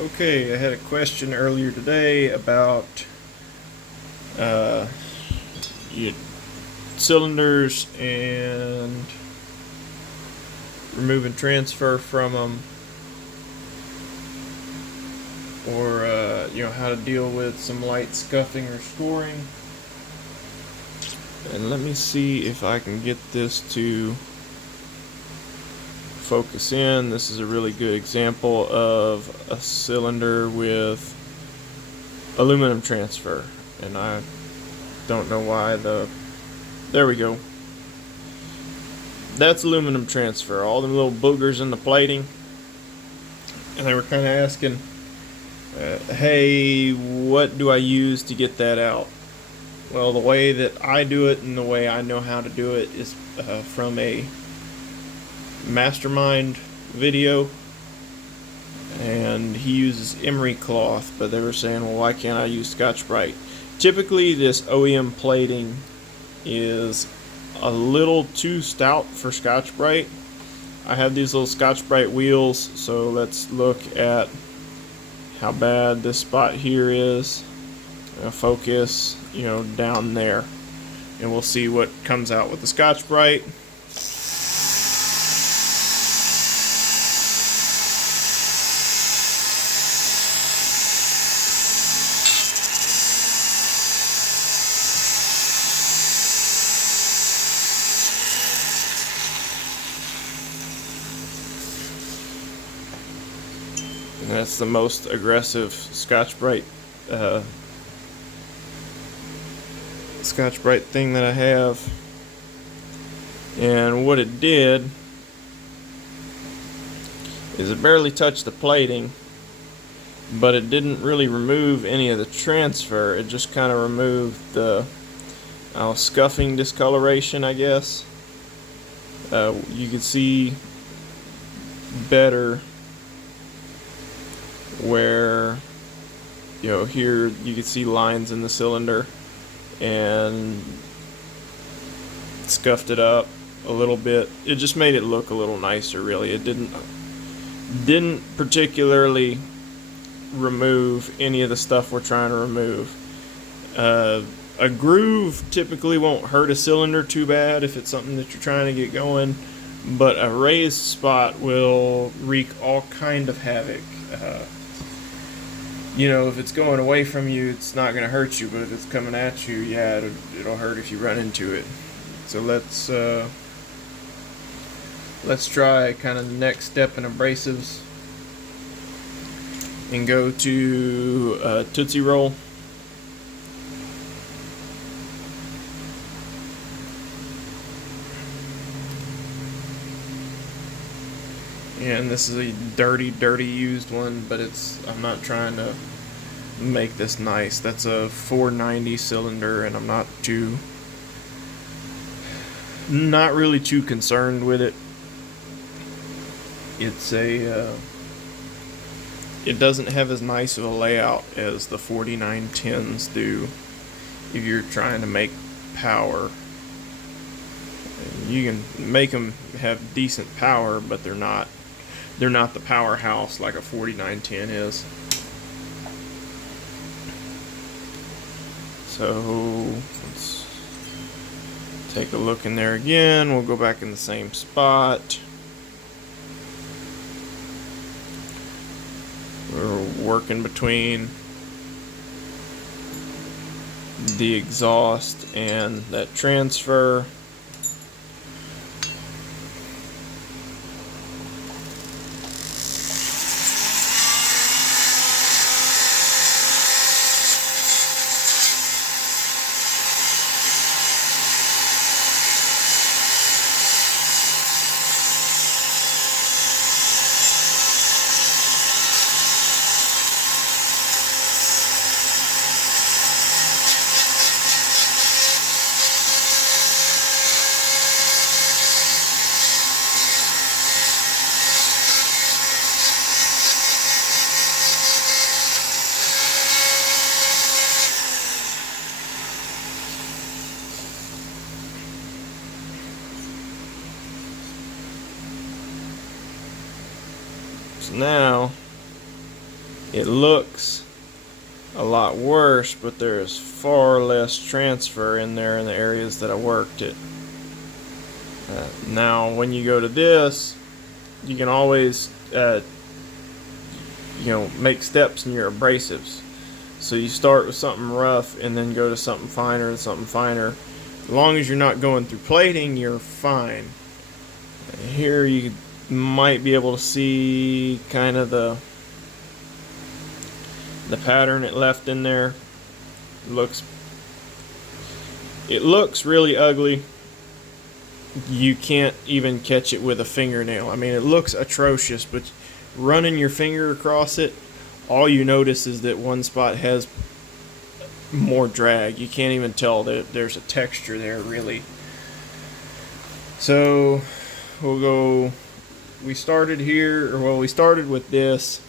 Okay, I had a question earlier today about uh, y- cylinders and removing transfer from them, or how to deal with some light scuffing or scoring. And let me see if I can get this to focus in. This is a really good example of a cylinder with aluminum transfer, and I don't know why there we go. That's aluminum transfer, all the little boogers in the plating. And they were kind of asking, hey, what do I use to get that out? Well, the way that I do it and the way I know how to do it is from a mastermind video, and he uses emery cloth, but they were saying, well, why can't I use Scotch-Brite? Typically this OEM plating is a little too stout for Scotch-Brite. I have these little Scotch-Brite wheels, so let's look at how bad this spot here is. Focus, down there, and we'll see what comes out with the Scotch-Brite. And that's the most aggressive Scotch-Brite thing that I have. And what it did is it barely touched the plating, but it didn't really remove any of the transfer. It just kind of removed the scuffing discoloration, I guess. You can see better where here you can see lines in the cylinder, and scuffed it up a little bit. It just made it look a little nicer, really. It didn't particularly remove any of the stuff we're trying to remove. A groove typically won't hurt a cylinder too bad if it's something that you're trying to get going, but a raised spot will wreak all kind of havoc. If it's going away from you, it's not going to hurt you, but if it's coming at you, yeah, it'll hurt if you run into it. So let's try kind of the next step in abrasives and go to Tootsie Roll. And this is a dirty used one, but I'm not trying to make this nice. That's a 490 cylinder, and I'm not really too concerned with it. It doesn't have as nice of a layout as the 4910s do if you're trying to make power. You can make them have decent power, but they're not the powerhouse like a 4910 is. So let's take a look in there again. We'll go back in the same spot. We're working between the exhaust and that transfer. So now It looks a lot worse, but there's far less transfer in there in the areas that I worked it. Now when you go to this, you can always make steps in your abrasives. So you start with something rough and then go to something finer and something finer. As long as you're not going through plating, you're fine. Here you might be able to see kind of the pattern it left in there. It looks really ugly. You can't even catch it with a fingernail. I mean, it looks atrocious, but running your finger across it, all you notice is that one spot has more drag. You can't even tell that there's a texture there, really. So we started with this.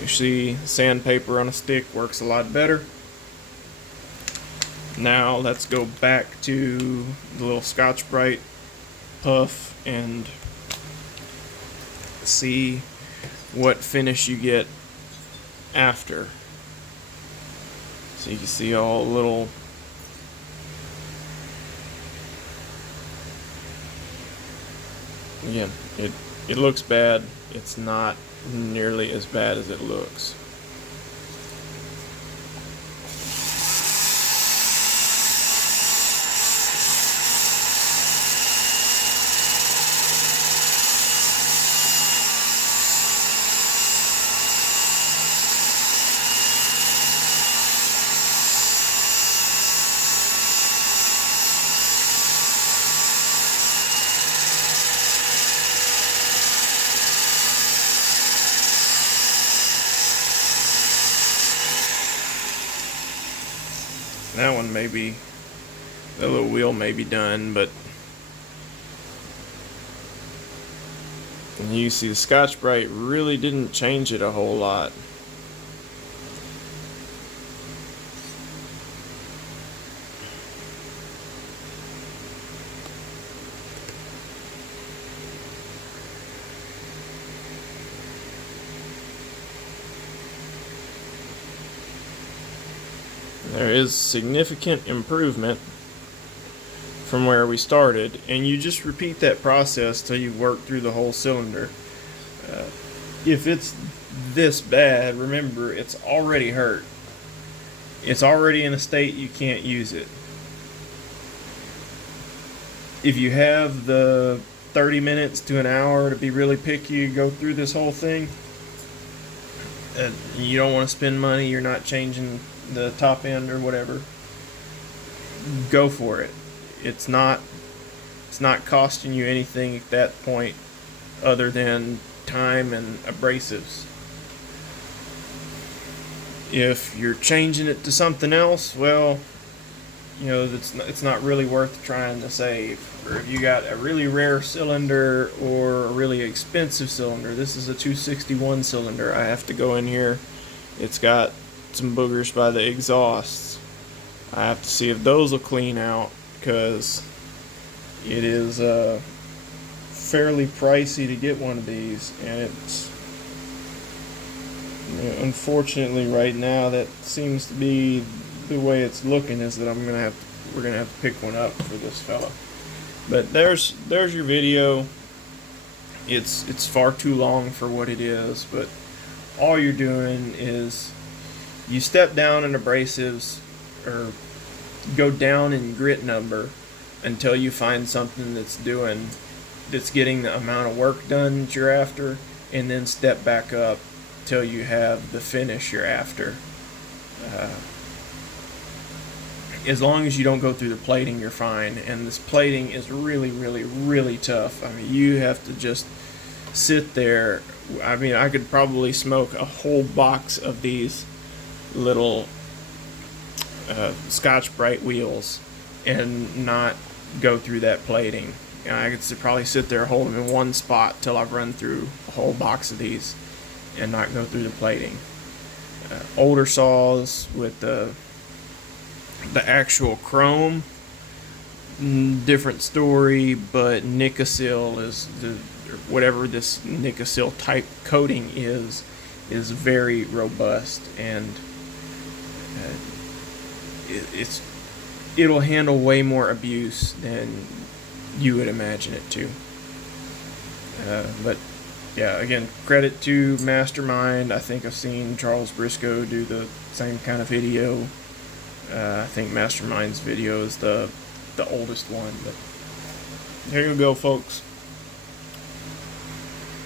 You see, sandpaper on a stick works a lot better. Now let's go back to the little Scotch-Brite puff and see what finish you get after. So you can see all little again, it looks bad. It's not nearly as bad as it looks. That one maybe, the little wheel may be done, but and you see the Scotch-Brite really didn't change it a whole lot. There is significant improvement from where we started, and you just repeat that process till you work through the whole cylinder. If it's this bad, remember it's already hurt. It's already in a state you can't use it. If you have the 30 minutes to an hour to be really picky, go through this whole thing, you don't want to spend money, you're not changing the top end or whatever, go for it. It's not costing you anything at that point other than time and abrasives. If you're changing it to something else, well, it's not really worth trying to save. Or if you got a really rare cylinder or a really expensive cylinder, this is a 261 cylinder. I have to go in here. It's got some boogers by the exhausts. I have to see if those will clean out, because it is fairly pricey to get one of these, and it's unfortunately right now that seems to be the way it's looking, is that we're gonna have to pick one up for this fella. But there's your video. It's far too long for what it is, but all you're doing is you step down in abrasives, or go down in grit number until you find something that's getting the amount of work done that you're after, and then step back up till you have the finish you're after. As long as you don't go through the plating, you're fine. And this plating is really, really, really tough. I mean, you have to just sit there. I mean, I could probably smoke a whole box of these little Scotch-Brite wheels and not go through that plating. I could probably sit there, hold them in one spot till I've run through a whole box of these and not go through the plating. Older saws with the actual chrome, different story, but Nicosil is whatever this Nicosil type coating is is very robust, and it'll handle way more abuse than you would imagine it to. But yeah, again, credit to Mastermind. I think I've seen Charles Briscoe do the same kind of video. I think Mastermind's video is the oldest one, but here you go, folks.